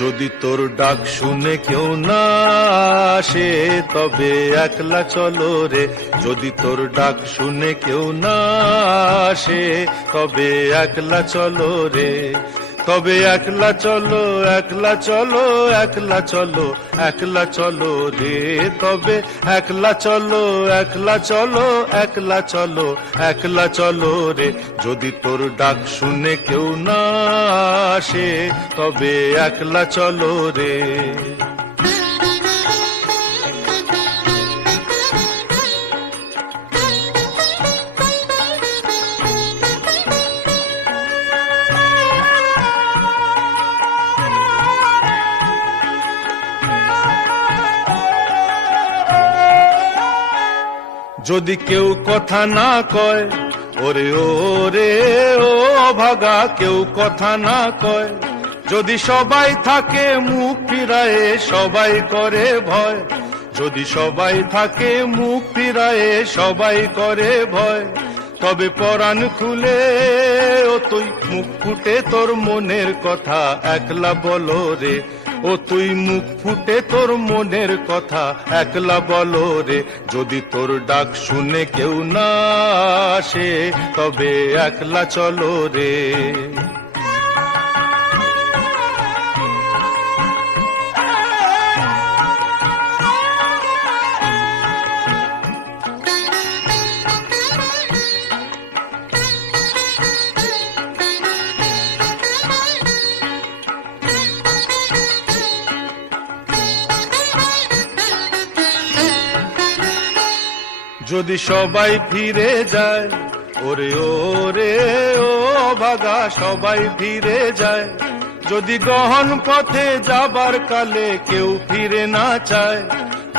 যদি তোর ডাক শুনে কেউ না আসে তবে একলা চলো রে, যদি তোর ডাক শুনে কেউ না আসে তবে একলা চলো রে, তবে একলা চলো, একলা চলো, একলা চলো, একলা চলো রে, তবে একলা চলো, একলা চলো, একলা চলো, একলা চলো রে, যদি তোর ডাক শুনে কেউ না আসে তবে একলা চলো রে। যদি কেউ কথা না কয়, ওরে ওরে ও ভাগা, কেউ কথা না কয়, যদি সবাই থাকে মুখ ফিরায়ে সবাই করে ভয়, যদি সবাই থাকে মুখ ফিরায়ে সবাই করে ভয়, তবে পরাণ খুলে ও তুই মুখ ফুটে তোর মনের কথা একলা বলো রে, ও তুই মুখ ফুটে তোর মনের কথা একলা বলো রে, যদি তোর ডাক শুনে কেউ না আসে তবে একলা চলো রে। যদি সবাই ফিরে যায়, ওরে ওরে ও ভাগা, সবাই ফিরে যায়, যদি গহন পথে যাবার কালে কেউ ফিরে না চায়,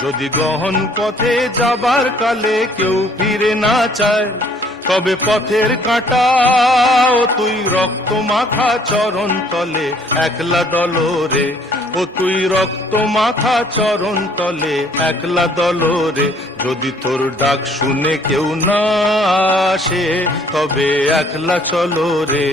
যদি গহন পথে যাবার কালে কেউ ফিরে না চায়, তবে পথের কাঁটা ও তুই রক্ত মাখা চরণ তলে একলা দলো রে, ও তুই রক্ত মাখা চরণ তলে একলা দলো রে, যদি তোর ডাক শুনে কেউ না আসে তবে একলা চলো রে।